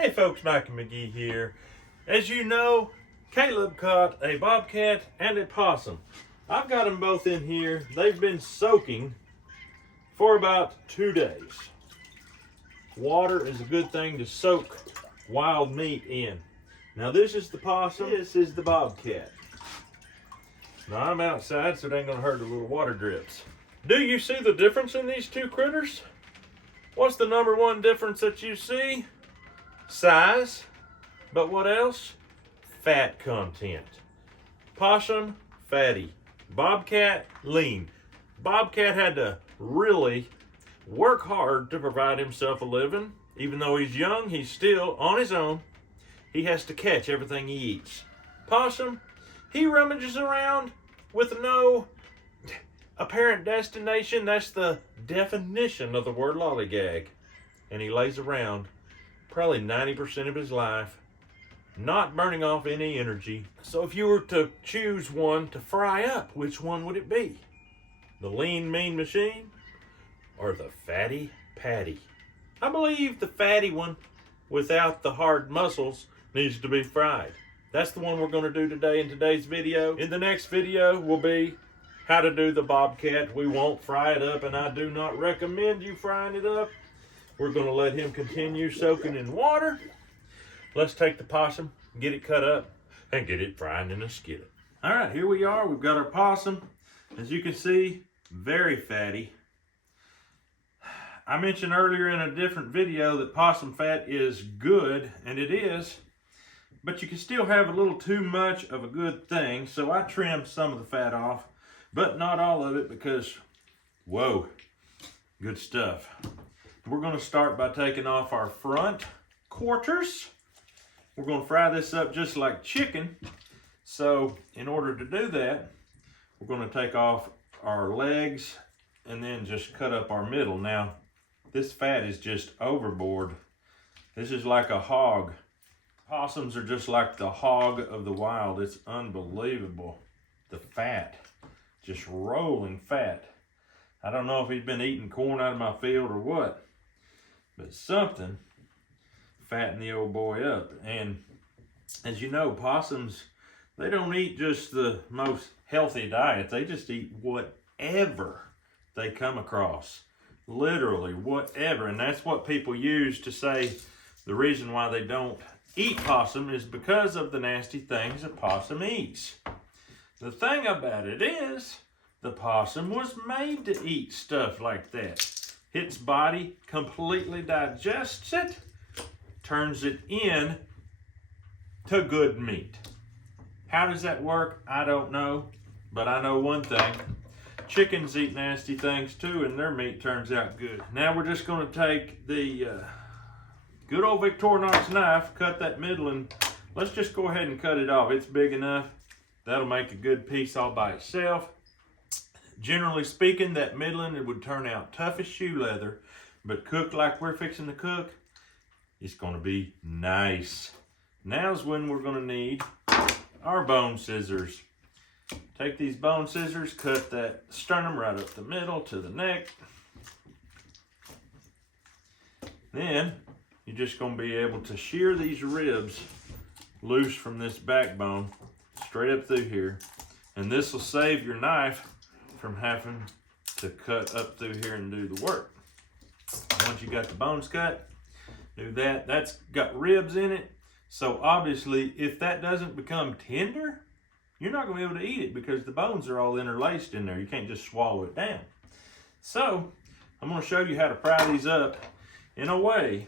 Hey folks, Mike and McGee here. As you know, Caleb caught a bobcat and a possum. I've got them both in here. They've been soaking for about 2 days. Water is a good thing to soak wild meat in. Now this is the possum, this is the bobcat. Now I'm outside, so it ain't gonna hurt the little water drips. Do you see the difference in these two critters? What's the number one difference that you see? Size, but what else? Fat content. Possum, fatty. Bobcat, lean. Bobcat had to really work hard to provide himself a living. Even though he's young, he's still on his own. He has to catch everything he eats. Possum, he rummages around with no apparent destination. That's the definition of the word lollygag. And he lays around probably 90% of his life, not burning off any energy. So if you were to choose one to fry up, which one would it be? The lean, mean machine or the fatty patty? I believe the fatty one without the hard muscles needs to be fried. That's the one we're going to do today in today's video. In the next video will be how to do the bobcat. We won't fry it up, and I do not recommend you frying it up. We're going to let him continue soaking in water. Let's take the possum, get it cut up, and get it fried in a skillet. All right, here we are. We've got our possum. As you can see, very fatty. I mentioned earlier in a different video that possum fat is good, and it is, but you can still have a little too much of a good thing, so I trimmed some of the fat off, but not all of it because, whoa, good stuff. We're going to start by taking off our front quarters. We're going to fry this up just like chicken. So in order to do that, we're going to take off our legs and then just cut up our middle. Now, this fat is just overboard. This is like a hog. Possums are just like the hog of the wild. It's unbelievable. The fat, just rolling fat. I don't know if he's been eating corn out of my field or what, but something fattened the old boy up. And as you know, possums, they don't eat just the most healthy diet. They just eat whatever they come across. Literally whatever. And that's what people use to say the reason why they don't eat possum is because of the nasty things a possum eats. The thing about it is, the possum was made to eat stuff like that. Its body completely digests it, turns it in to good meat. How does that work? I don't know, but I know one thing. Chickens eat nasty things too, and their meat turns out good. Now we're just going to take the good old Victorinox knife, cut that middle, and let's just go ahead and cut it off. It's big enough. That'll make a good piece all by itself. Generally speaking, that middling, it would turn out tough as shoe leather, but cooked like we're fixing to cook, it's going to be nice. Now's when we're going to need our bone scissors. Take these bone scissors, cut that sternum right up the middle to the neck. Then you're just going to be able to shear these ribs loose from this backbone straight up through here, and this will save your knife from having to cut up through here and do the work. Once you got the bones cut, do that. That's got ribs in it, so obviously if that doesn't become tender, you're not going to be able to eat it because the bones are all interlaced in there. You can't just swallow it down. So I'm going to show you how to fry these up in a way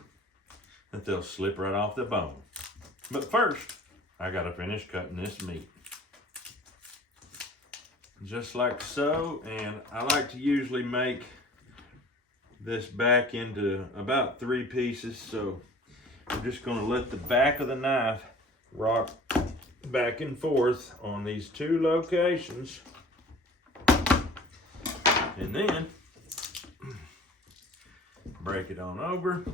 that they'll slip right off the bone. But first, I got to finish cutting this meat. Just like so, and I like to usually make this back into about 3 pieces, so I'm just going to let the back of the knife rock back and forth on these 2 locations, and then break it on over.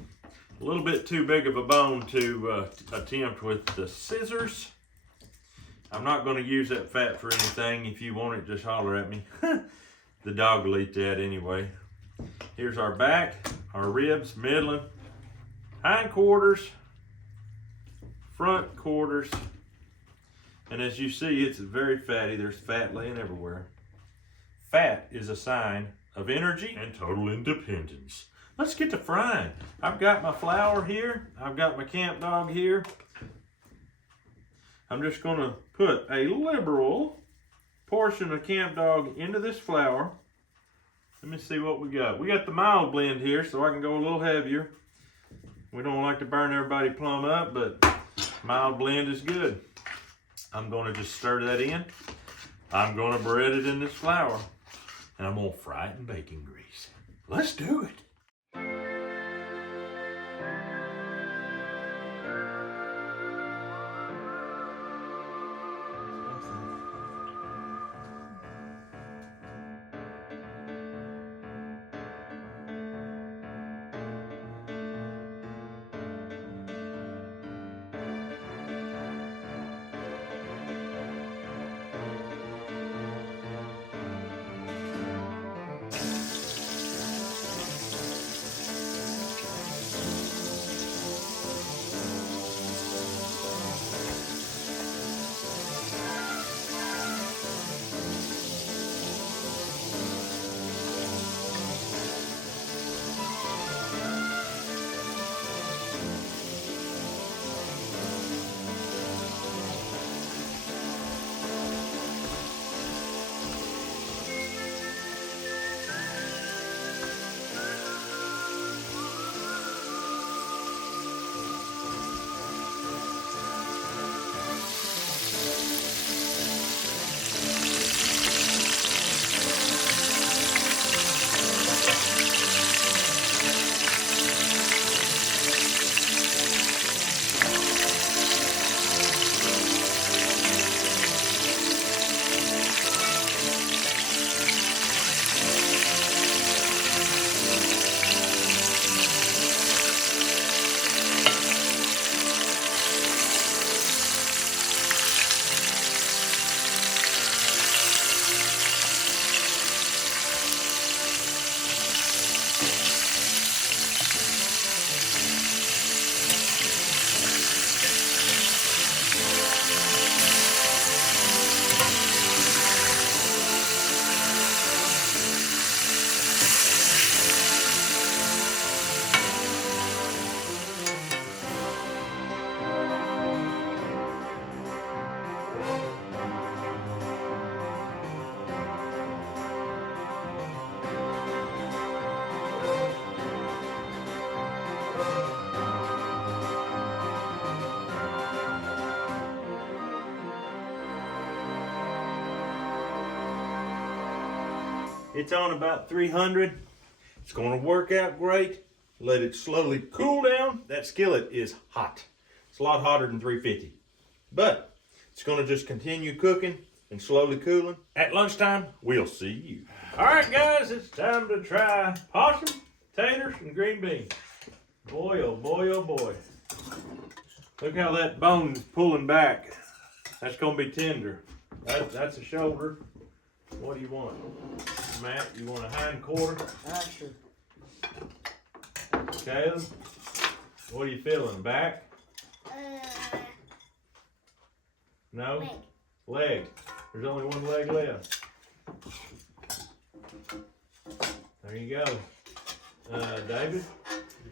A little bit too big of a bone to attempt with the scissors. I'm not going to use that fat for anything. If you want it, just holler at me. The dog will eat that anyway. Here's our back, our ribs, middling, hindquarters, front quarters. And as you see, it's very fatty. There's fat laying everywhere. Fat is a sign of energy and total independence. Let's get to frying. I've got my flour here. I've got my camp dog here. I'm just gonna put a liberal portion of camp dog into this flour. Let me see what we got. We got the mild blend here, so I can go a little heavier. We don't like to burn everybody plumb up, but mild blend is good. I'm gonna just stir that in. I'm gonna bread it in this flour, and I'm gonna fry it in bacon grease. Let's do it. It's on about 300. It's going to work out great. Let it slowly cool down. That skillet is hot. It's a lot hotter than 350. But it's going to just continue cooking and slowly cooling. At lunchtime, we'll see you. All right, guys, it's time to try possum, taters, and green beans. Boy, oh boy, oh boy. Look how that bone is pulling back. That's going to be tender. That's a shoulder. What do you want? Matt, you want a hind quarter? Sure. Caleb, what are you feeling? Back? No? Leg. There's only one leg left. There you go. David,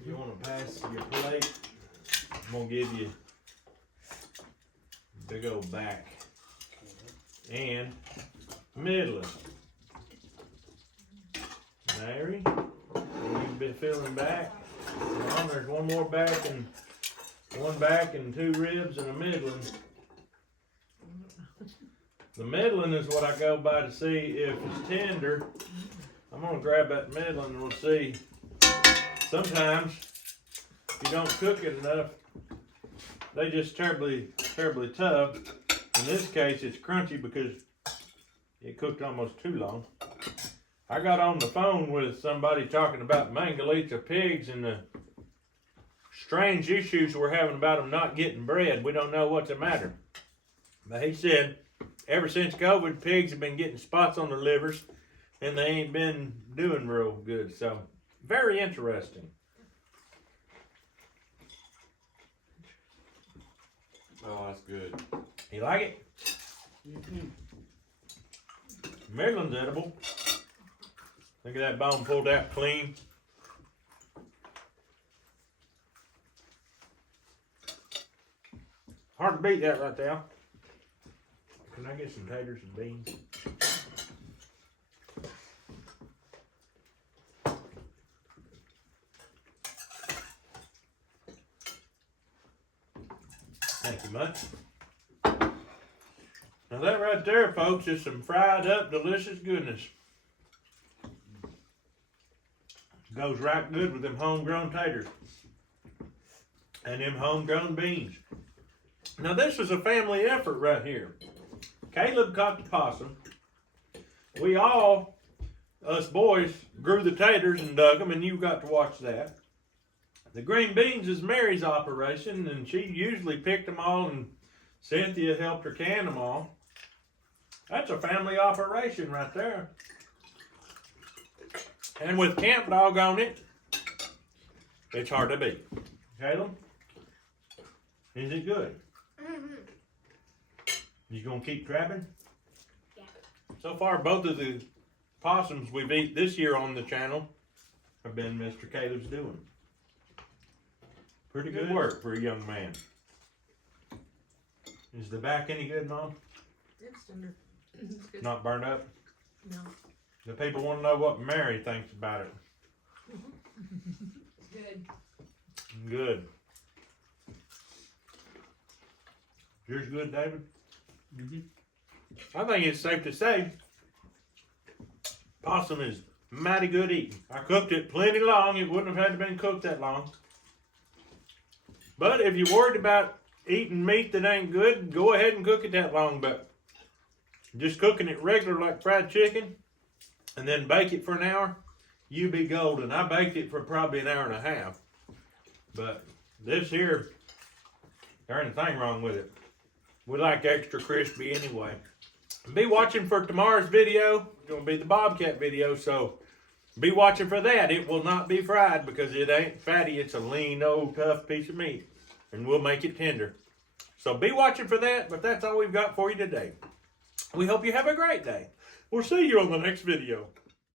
if you want to pass your plate, I'm going to give you a big old back. And middling. Mary, you've been feeling back. Well, there's one more back and one back and two ribs and a middling. The middling is what I go by to see if it's tender. I'm gonna grab that middling and we'll see. Sometimes if you don't cook it enough, they just terribly tough. In this case, it's crunchy because it cooked almost too long. I got on the phone with somebody talking about Mangalitsa pigs and the strange issues we're having about them not getting bred. We don't know what's the matter. But he said, ever since COVID, pigs have been getting spots on their livers and they ain't been doing real good. So, very interesting. that's good. You like it? Maryland's edible. Look at that bone pulled out clean. Hard to beat that right there. Can I get some taters and beans? Thank you much. Now that right there, folks, is some fried up delicious goodness. Goes right good with them homegrown taters and them homegrown beans. Now this is a family effort right here. Caleb caught the possum. We all, us boys, grew the taters and dug them, and you got to watch that. The green beans is Mary's operation, and she usually picked them all, and Cynthia helped her can them all. That's a family operation right there. And with Camp Dog on it, it's hard to beat. Caleb, is it good? You gonna keep trapping? Yeah. So far, both of the possums we've eaten this year on the channel have been Mr. Caleb's doing. Pretty good work for a young man. Is the back any good, Mom? It's tender. It's good. Not burnt up? No. The people want to know what Mary thinks about it. It's good. Good. Yours good, David? I think it's safe to say possum is mighty good eating. I cooked it plenty long. It wouldn't have had to been cooked that long. But if you're worried about eating meat that ain't good, go ahead and cook it that long. But just cooking it regular like fried chicken and then bake it for an hour, you be golden. I baked it for probably an hour and a half. But this here, there ain't a thing wrong with it. We like extra crispy anyway. Be watching for tomorrow's video. It's going to be the Bobcat video, so be watching for that. It will not be fried because it ain't fatty. It's a lean, old, tough piece of meat, and we'll make it tender. So be watching for that, but that's all we've got for you today. We hope you have a great day. We'll see you on the next video.